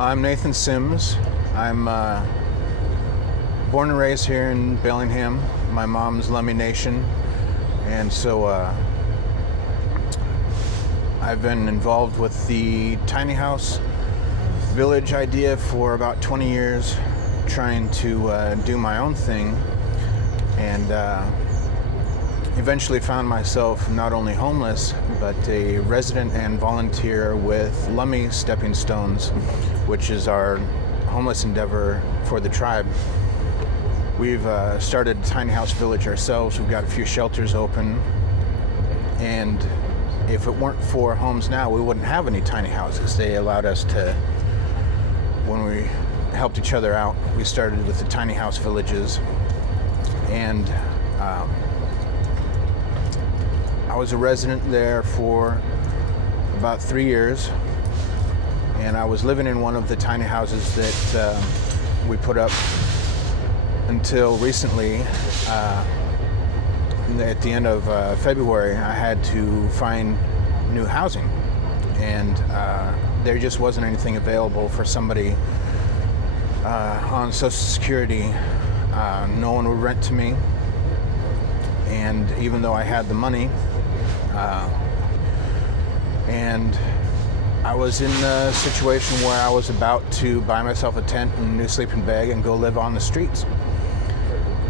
I'm Nathan Sims. I'm born and raised here in Bellingham. My mom's Lummi Nation, and so I've been involved with the tiny house village idea for about 20 years, trying to do my own thing, and eventually found myself not only homeless, but a resident and volunteer with Lummi Stepping Stones, which is our homeless endeavor for the tribe. We've started a tiny house village ourselves. We've got a few shelters open, and if it weren't for HomesNOW, we wouldn't have any tiny houses. They allowed us to, when we helped each other out, we started with the tiny house villages, and I was a resident there for about 3 years, and I was living in one of the tiny houses that we put up until recently. At the end of February, I had to find new housing, and there just wasn't anything available for somebody on Social Security. No one would rent to me, and even though I had the money, and I was in a situation where I was about to buy myself a tent and a new sleeping bag and go live on the streets.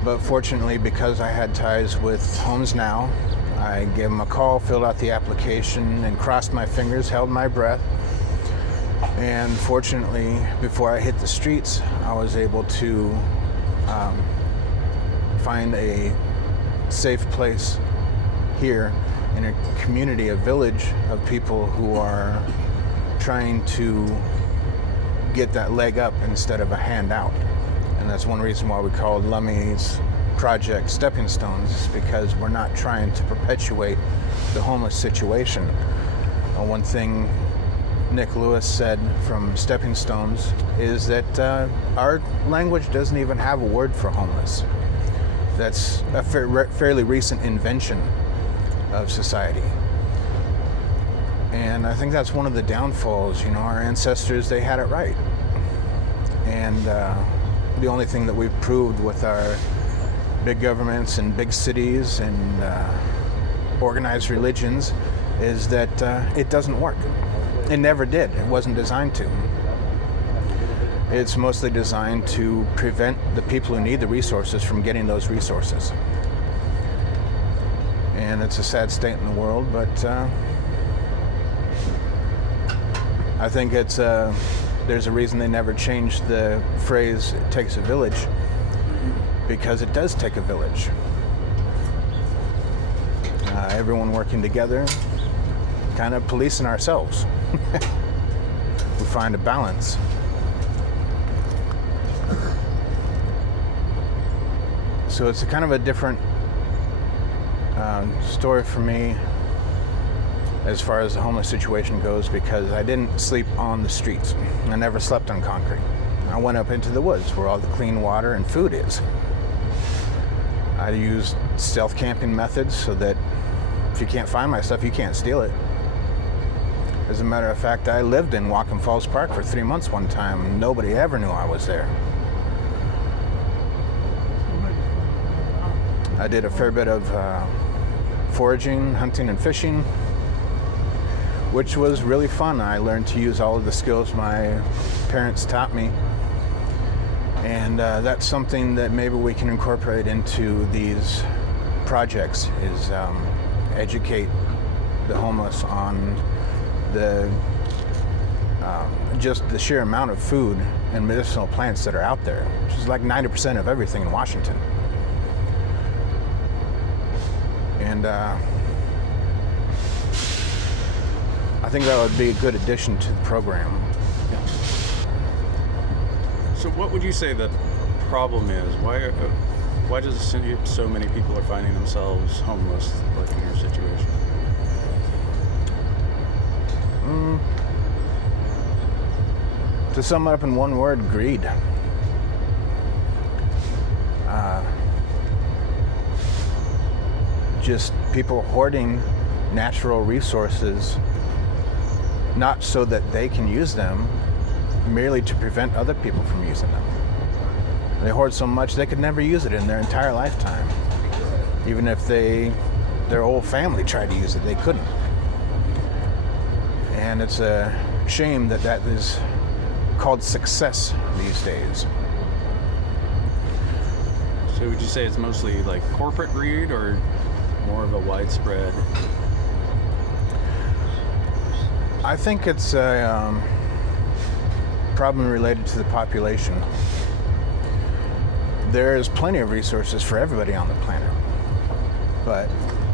But fortunately, because I had ties with HomesNOW, I gave them a call, filled out the application, and crossed my fingers, held my breath. And fortunately, before I hit the streets, I was able to find a safe place here in a community, a village of people who are trying to get that leg up instead of a handout. And that's one reason why we called Lummi's project Stepping Stones, is because we're not trying to perpetuate the homeless situation. One thing Nick Lewis said from Stepping Stones is that our language doesn't even have a word for homeless. That's a fairly recent invention of society. And I think that's one of the downfalls. You know, our ancestors, they had it right. And the only thing that we've proved with our big governments and big cities and organized religions is that it doesn't work. It never did. It wasn't designed to. It's mostly designed to prevent the people who need the resources from getting those resources. And it's a sad state in the world, but I think it's there's a reason they never changed the phrase "it takes a village," because it does take a village. Everyone working together, kind of policing ourselves. We find a balance. So it's a kind of a different story for me as far as the homeless situation goes, because I didn't sleep on the streets. I never slept on concrete. I went up into the woods where all the clean water and food is. I used stealth camping methods so that if you can't find my stuff, you can't steal it. As a matter of fact, I lived in Whatcom Falls Park for 3 months one time. Nobody ever knew I was there. I did a fair bit of foraging, hunting, and fishing, which was really fun. I learned to use all of the skills my parents taught me. And that's something that maybe we can incorporate into these projects, is educate the homeless on the just the sheer amount of food and medicinal plants that are out there, which is like 90% of everything in Washington. And I think that would be a good addition to the program. Yeah. So what would you say the problem is? Why does so many people are finding themselves homeless, like in your situation? To sum it up in one word, greed. Just people hoarding natural resources, not so that they can use them, merely to prevent other people from using them. They hoard so much they could never use it in their entire lifetime. Even if their whole family tried to use it, they couldn't. And it's a shame that that is called success these days. So would you say it's mostly like corporate greed or more of a widespread? I think it's a problem related to the population. There's plenty of resources for everybody on the planet, but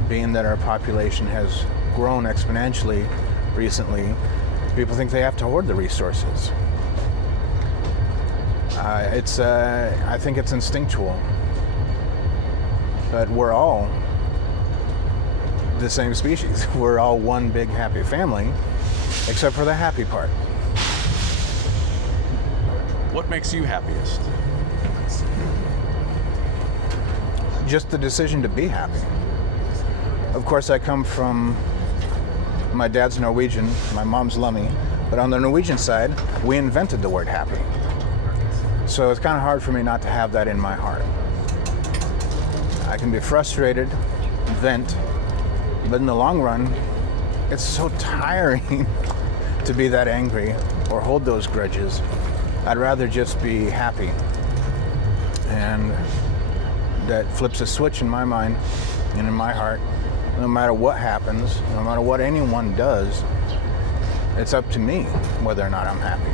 being that our population has grown exponentially recently, people think they have to hoard the resources. I think it's instinctual, but we're all the same species. We're all one big happy family, except for the happy part. What makes you happiest? Just the decision to be happy. Of course, I come from, my dad's Norwegian, my mom's Lummi, but on the Norwegian side, we invented the word happy. So it's kind of hard for me not to have that in my heart. I can be frustrated, vent, but in the long run, it's so tiring to be that angry or hold those grudges. I'd rather just be happy. And that flips a switch in my mind and in my heart. No matter what happens, no matter what anyone does, it's up to me whether or not I'm happy.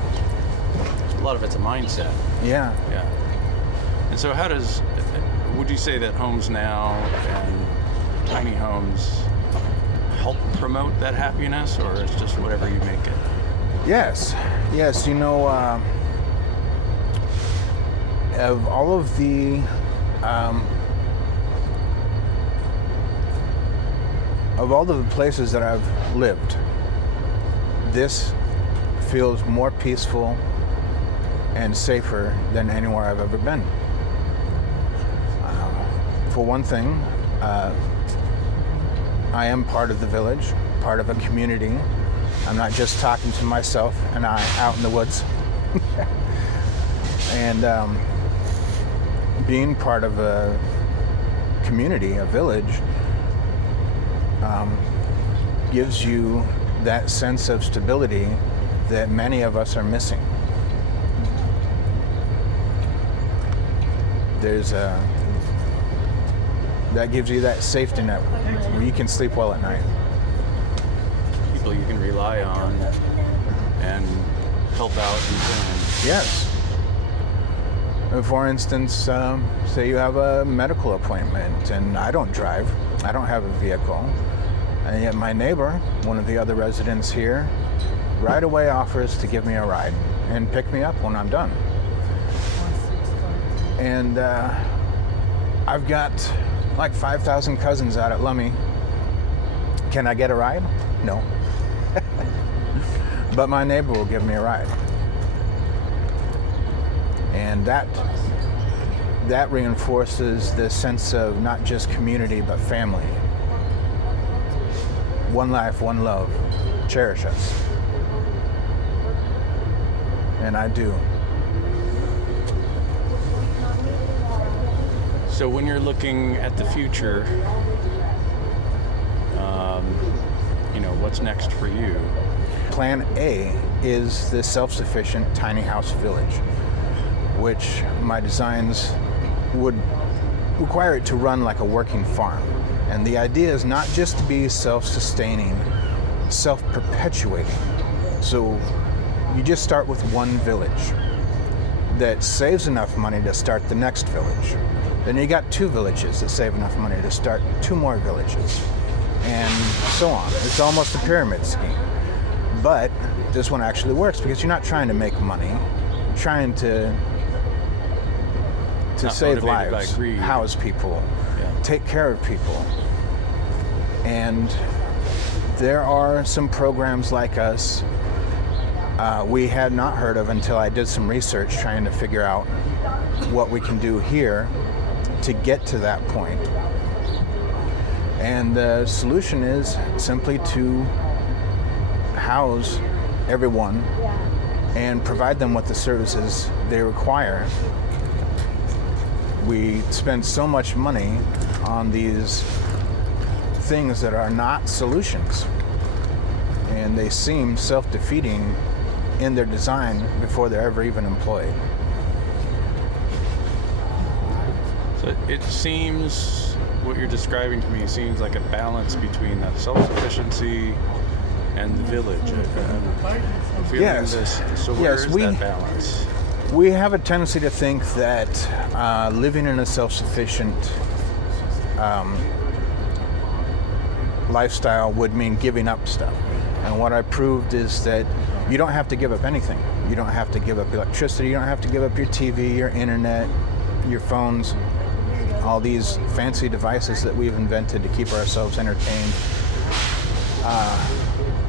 A lot of it's a mindset. Yeah. Yeah. And so would you say that HomesNOW and tiny homes help promote that happiness, or it's just whatever you make it? Yes. You know, of all of the places that I've lived, this feels more peaceful and safer than anywhere I've ever been. For one thing, I am part of the village, part of a community. I'm not just talking to myself and I out in the woods. And being part of a community, a village, gives you that sense of stability that many of us are missing. That gives you that safety net where you can sleep well at night. People you can rely on and help out and plan. Yes. For instance, say you have a medical appointment and I don't drive, I don't have a vehicle, and yet my neighbor, one of the other residents here, right away offers to give me a ride and pick me up when I'm done. And I've got like 5,000 cousins out at Lummi. Can I get a ride? No. But my neighbor will give me a ride. And that reinforces the sense of not just community, but family. One life, one love. Cherish us. And I do. So when you're looking at the future, what's next for you? Plan A is the self-sufficient tiny house village, which my designs would require it to run like a working farm. And the idea is not just to be self-sustaining, self-perpetuating. So you just start with one village that saves enough money to start the next village. Then you got 2 villages that save enough money to start 2 more villages, and so on. It's almost a pyramid scheme. But this one actually works because you're not trying to make money, you're trying to save lives, house people, take care of people. And there are some programs like us we had not heard of until I did some research trying to figure out what we can do here to get to that point. And the solution is simply to house everyone and provide them with the services they require. We spend so much money on these things that are not solutions, and they seem self-defeating in their design before they're ever even employed. So it seems, what you're describing to me seems like a balance between that self-sufficiency and the village. I'm feeling Yes. this. So where Yes, is that balance? We have a tendency to think that living in a self-sufficient lifestyle would mean giving up stuff. And what I proved is that you don't have to give up anything. You don't have to give up electricity. You don't have to give up your TV, your internet, your phones, all these fancy devices that we've invented to keep ourselves entertained.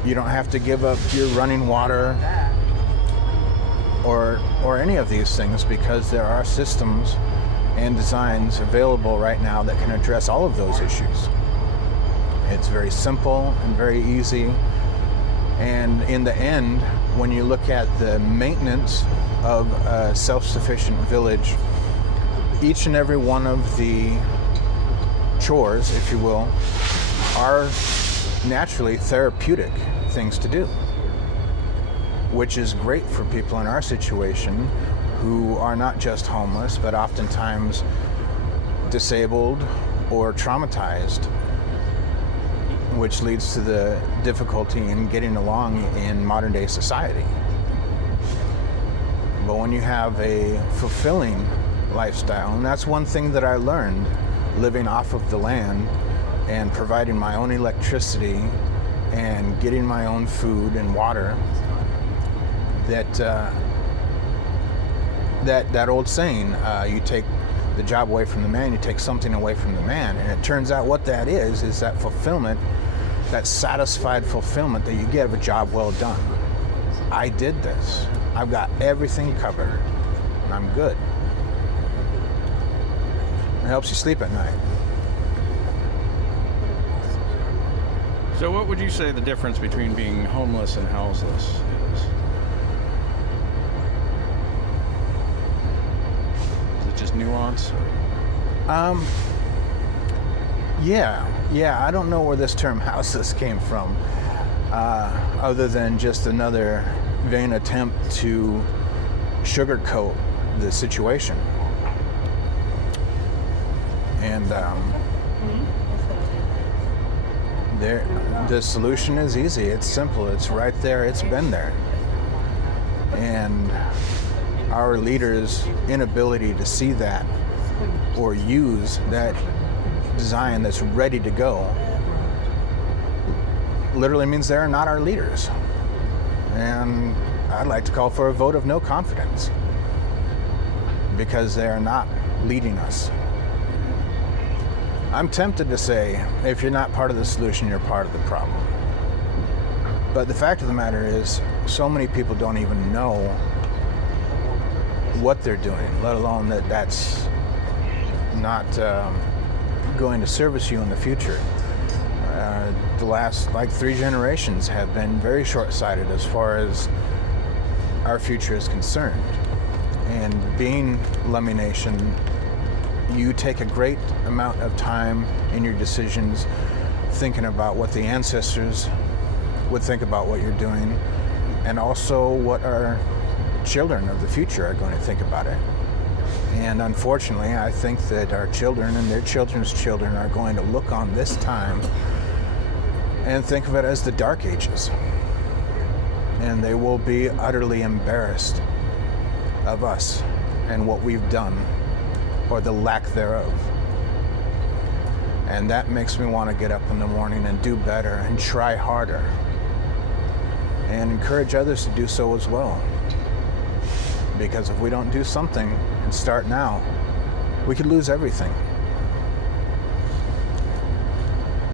You don't have to give up your running water or any of these things, because there are systems and designs available right now that can address all of those issues. It's very simple and very easy. And in the end, when you look at the maintenance of a self-sufficient village, each and every one of the chores, if you will, are naturally therapeutic things to do, which is great for people in our situation who are not just homeless, but oftentimes disabled or traumatized, which leads to the difficulty in getting along in modern day society. But when you have a fulfilling lifestyle, and that's one thing that I learned living off of the land and providing my own electricity and getting my own food and water, that old saying, you take the job away from the man, you take something away from the man. And it turns out what that is that fulfillment, that satisfied fulfillment that you get of a job well done. I did this. I've got everything covered, and I'm good. It helps you sleep at night. So what would you say the difference between being homeless and houseless is? Is it just nuance? Yeah. I don't know where this term houseless came from, other than just another vain attempt to sugarcoat the situation. And the solution is easy. It's simple. It's right there. It's been there. And our leaders' inability to see that or use that design that's ready to go literally means they're not our leaders. And I'd like to call for a vote of no confidence, because they are not leading us. I'm tempted to say, if you're not part of the solution, you're part of the problem. But the fact of the matter is, so many people don't even know what they're doing, let alone that that's not going to service you in the future. The last 3 generations have been very short-sighted as far as our future is concerned. And being Lummi Nation, you take a great amount of time in your decisions thinking about what the ancestors would think about what you're doing, and also what our children of the future are going to think about it. And unfortunately, I think that our children and their children's children are going to look on this time and think of it as the Dark Ages. And they will be utterly embarrassed of us and what we've done, or the lack thereof. And that makes me want to get up in the morning and do better and try harder, and encourage others to do so as well. Because if we don't do something and start now, we could lose everything.